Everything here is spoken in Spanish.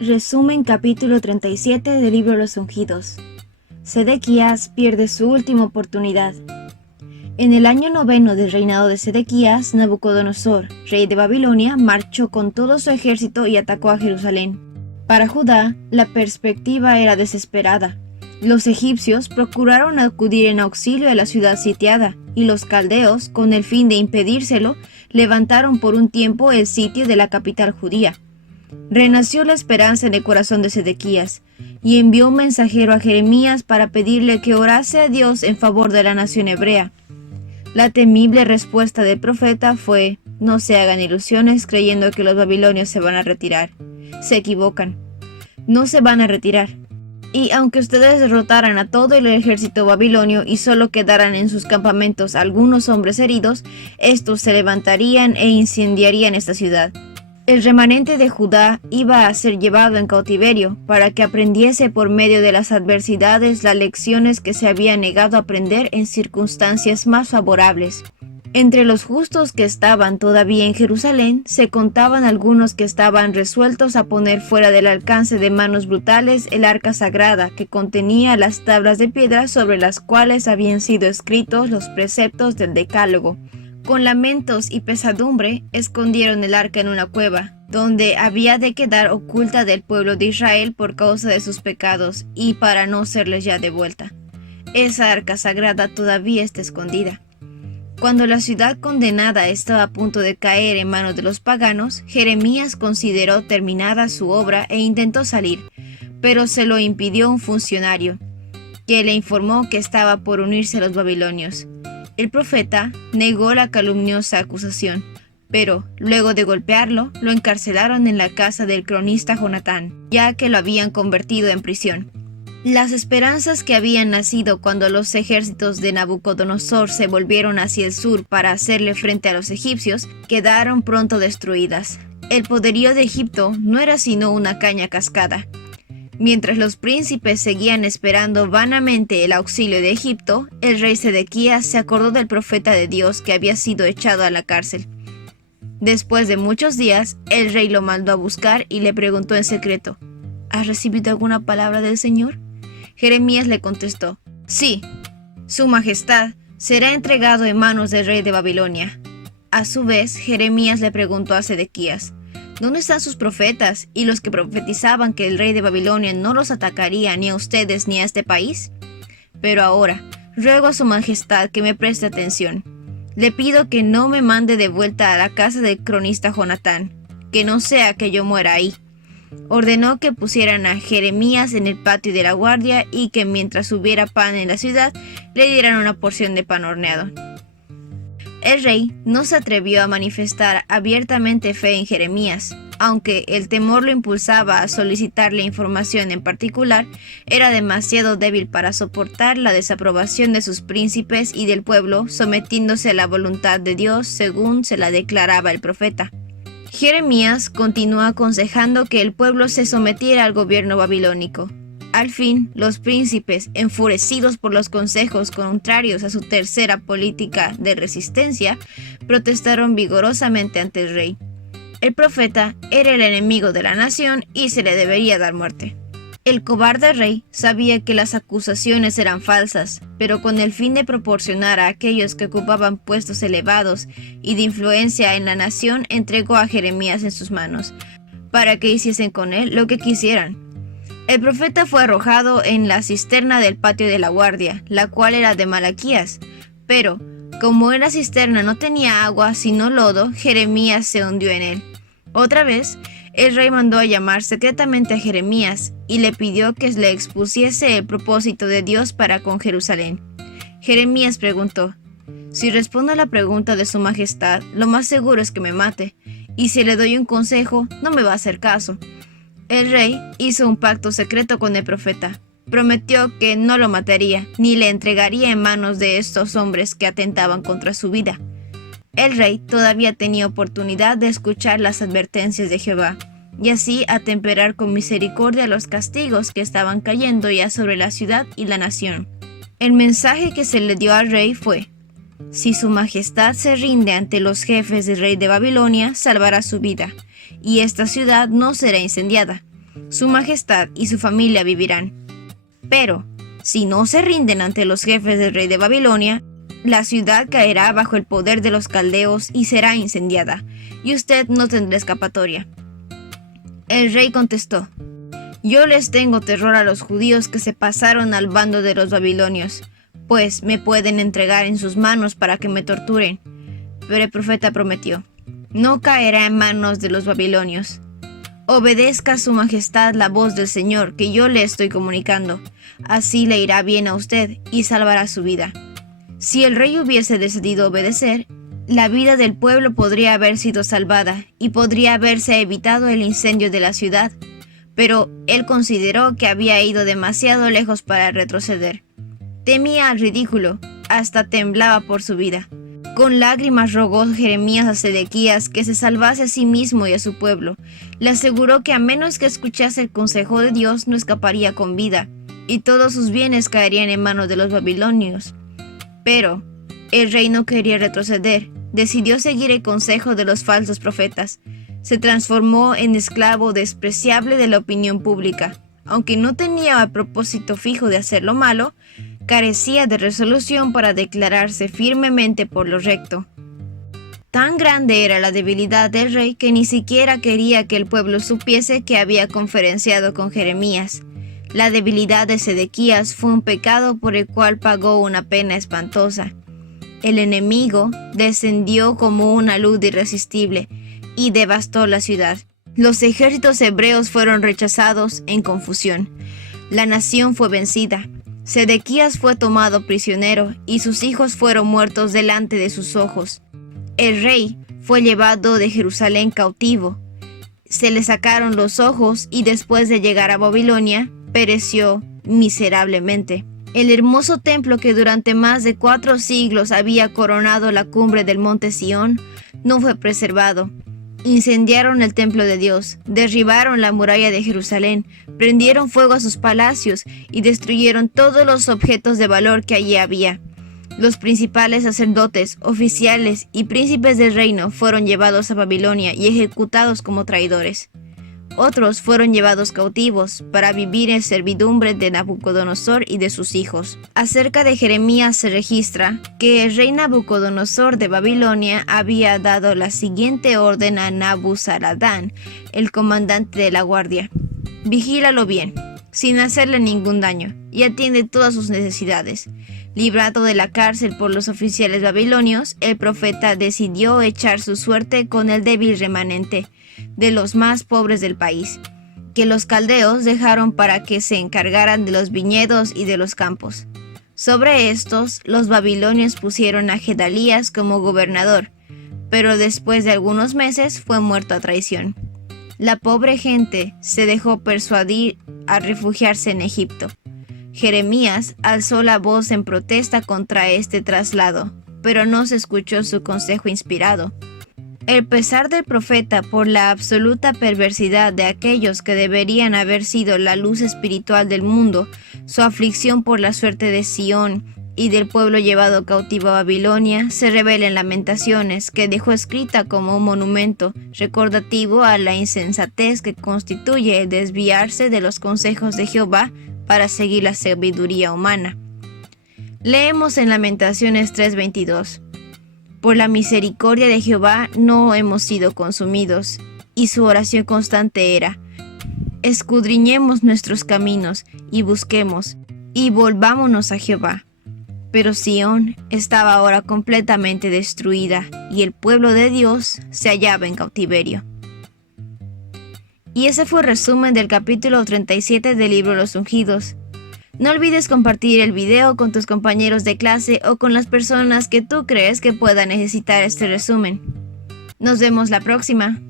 Resumen capítulo 37 del libro de los ungidos. Sedequías pierde su última oportunidad. En el año 9 del reinado de Sedequías, Nabucodonosor, rey de Babilonia, marchó con todo su ejército y atacó a Jerusalén. Para Judá, la perspectiva era desesperada. Los egipcios procuraron acudir en auxilio a la ciudad sitiada, y los caldeos, con el fin de impedírselo, levantaron por un tiempo el sitio de la capital judía. Renació la esperanza en el corazón de Sedequías, y envió un mensajero a Jeremías para pedirle que orase a Dios en favor de la nación hebrea. La temible respuesta del profeta fue: no se hagan ilusiones creyendo que los babilonios se van a retirar. Se equivocan. No se van a retirar. Y aunque ustedes derrotaran a todo el ejército babilonio y solo quedaran en sus campamentos algunos hombres heridos, estos se levantarían e incendiarían esta ciudad. El remanente de Judá iba a ser llevado en cautiverio para que aprendiese por medio de las adversidades las lecciones que se había negado a aprender en circunstancias más favorables. Entre los justos que estaban todavía en Jerusalén, se contaban algunos que estaban resueltos a poner fuera del alcance de manos brutales el arca sagrada que contenía las tablas de piedra sobre las cuales habían sido escritos los preceptos del Decálogo. Con lamentos y pesadumbre, escondieron el arca en una cueva, donde había de quedar oculta del pueblo de Israel por causa de sus pecados y para no serles ya devuelta. Esa arca sagrada todavía está escondida. Cuando la ciudad condenada estaba a punto de caer en manos de los paganos, Jeremías consideró terminada su obra e intentó salir, pero se lo impidió un funcionario, que le informó que estaba por unirse a los babilonios. El profeta negó la calumniosa acusación, pero luego de golpearlo, lo encarcelaron en la casa del cronista Jonatán, ya que lo habían convertido en prisión. Las esperanzas que habían nacido cuando los ejércitos de Nabucodonosor se volvieron hacia el sur para hacerle frente a los egipcios quedaron pronto destruidas. El poderío de Egipto no era sino una caña cascada. Mientras los príncipes seguían esperando vanamente el auxilio de Egipto, el rey Sedequías se acordó del profeta de Dios que había sido echado a la cárcel. Después de muchos días, el rey lo mandó a buscar y le preguntó en secreto: ¿has recibido alguna palabra del Señor? Jeremías le contestó: sí, su majestad será entregado en manos del rey de Babilonia. A su vez, Jeremías le preguntó a Sedequías: ¿dónde están sus profetas y los que profetizaban que el rey de Babilonia no los atacaría ni a ustedes ni a este país? Pero ahora, ruego a su majestad que me preste atención. Le pido que no me mande de vuelta a la casa del cronista Jonatán, que no sea que yo muera ahí. Ordenó que pusieran a Jeremías en el patio de la guardia y que mientras hubiera pan en la ciudad, le dieran una porción de pan horneado. El rey no se atrevió a manifestar abiertamente fe en Jeremías, aunque el temor lo impulsaba a solicitarle información en particular. Era demasiado débil para soportar la desaprobación de sus príncipes y del pueblo, sometiéndose a la voluntad de Dios según se la declaraba el profeta. Jeremías continuó aconsejando que el pueblo se sometiera al gobierno babilónico. Al fin, los príncipes, enfurecidos por los consejos contrarios a su tercera política de resistencia, protestaron vigorosamente ante el rey. El profeta era el enemigo de la nación y se le debería dar muerte. El cobarde rey sabía que las acusaciones eran falsas, pero con el fin de proporcionar a aquellos que ocupaban puestos elevados y de influencia en la nación, entregó a Jeremías en sus manos, para que hiciesen con él lo que quisieran. El profeta fue arrojado en la cisterna del patio de la guardia, la cual era de Malaquías, pero como la cisterna no tenía agua sino lodo, Jeremías se hundió en él. Otra vez, el rey mandó a llamar secretamente a Jeremías y le pidió que le expusiese el propósito de Dios para con Jerusalén. Jeremías preguntó: si respondo a la pregunta de su majestad, lo más seguro es que me mate, y si le doy un consejo, no me va a hacer caso. El rey hizo un pacto secreto con el profeta. Prometió que no lo mataría, ni le entregaría en manos de estos hombres que atentaban contra su vida. El rey todavía tenía oportunidad de escuchar las advertencias de Jehová, y así atemperar con misericordia los castigos que estaban cayendo ya sobre la ciudad y la nación. El mensaje que se le dio al rey fue: si su majestad se rinde ante los jefes del rey de Babilonia, salvará su vida, y esta ciudad no será incendiada. Su majestad y su familia vivirán. Pero, si no se rinden ante los jefes del rey de Babilonia, la ciudad caerá bajo el poder de los caldeos y será incendiada, y usted no tendrá escapatoria. El rey contestó: yo les tengo terror a los judíos que se pasaron al bando de los babilonios, pues me pueden entregar en sus manos para que me torturen. Pero el profeta prometió: no caerá en manos de los babilonios. Obedezca a su majestad la voz del Señor que yo le estoy comunicando, así le irá bien a usted y salvará su vida. Si el rey hubiese decidido obedecer, la vida del pueblo podría haber sido salvada y podría haberse evitado el incendio de la ciudad, pero él consideró que había ido demasiado lejos para retroceder. Temía al ridículo, hasta temblaba por su vida. Con lágrimas rogó Jeremías a Sedequías que se salvase a sí mismo y a su pueblo. Le aseguró que a menos que escuchase el consejo de Dios no escaparía con vida, y todos sus bienes caerían en manos de los babilonios. Pero el rey no quería retroceder, decidió seguir el consejo de los falsos profetas. Se transformó en esclavo despreciable de la opinión pública. Aunque no tenía el propósito fijo de hacer lo malo, carecía de resolución para declararse firmemente por lo recto. Tan grande era la debilidad del rey que ni siquiera quería que el pueblo supiese que había conferenciado con Jeremías. La debilidad de Sedequías fue un pecado por el cual pagó una pena espantosa. El enemigo descendió como una luz irresistible y devastó la ciudad. Los ejércitos hebreos fueron rechazados en confusión. La nación fue vencida. Sedequías fue tomado prisionero y sus hijos fueron muertos delante de sus ojos. El rey fue llevado de Jerusalén cautivo. Se le sacaron los ojos y después de llegar a Babilonia, pereció miserablemente. El hermoso templo que durante más de 4 siglos había coronado la cumbre del monte Sión no fue preservado. Incendiaron el templo de Dios, derribaron la muralla de Jerusalén, prendieron fuego a sus palacios y destruyeron todos los objetos de valor que allí había. Los principales sacerdotes, oficiales y príncipes del reino fueron llevados a Babilonia y ejecutados como traidores. Otros fueron llevados cautivos para vivir en servidumbre de Nabucodonosor y de sus hijos. Acerca de Jeremías se registra que el rey Nabucodonosor de Babilonia había dado la siguiente orden a Nabuzaradán, el comandante de la guardia: vigílalo bien, sin hacerle ningún daño, y atiende todas sus necesidades. Librado de la cárcel por los oficiales babilonios, el profeta decidió echar su suerte con el débil remanente de los más pobres del país, que los caldeos dejaron para que se encargaran de los viñedos y de los campos. Sobre estos, los babilonios pusieron a Gedalías como gobernador, pero después de algunos meses fue muerto a traición. La pobre gente se dejó persuadir a refugiarse en Egipto. Jeremías alzó la voz en protesta contra este traslado, pero no se escuchó su consejo inspirado. El pesar del profeta por la absoluta perversidad de aquellos que deberían haber sido la luz espiritual del mundo, su aflicción por la suerte de Sión y del pueblo llevado cautivo a Babilonia, se revela en Lamentaciones, que dejó escrita como un monumento recordativo a la insensatez que constituye el desviarse de los consejos de Jehová para seguir la sabiduría humana. Leemos en Lamentaciones 3:22: por la misericordia de Jehová no hemos sido consumidos. Y su oración constante era: escudriñemos nuestros caminos y busquemos, y volvámonos a Jehová. Pero Sión estaba ahora completamente destruida, y el pueblo de Dios se hallaba en cautiverio. Y ese fue el resumen del capítulo 37 del libro Los Ungidos. No olvides compartir el video con tus compañeros de clase o con las personas que tú crees que puedan necesitar este resumen. Nos vemos la próxima.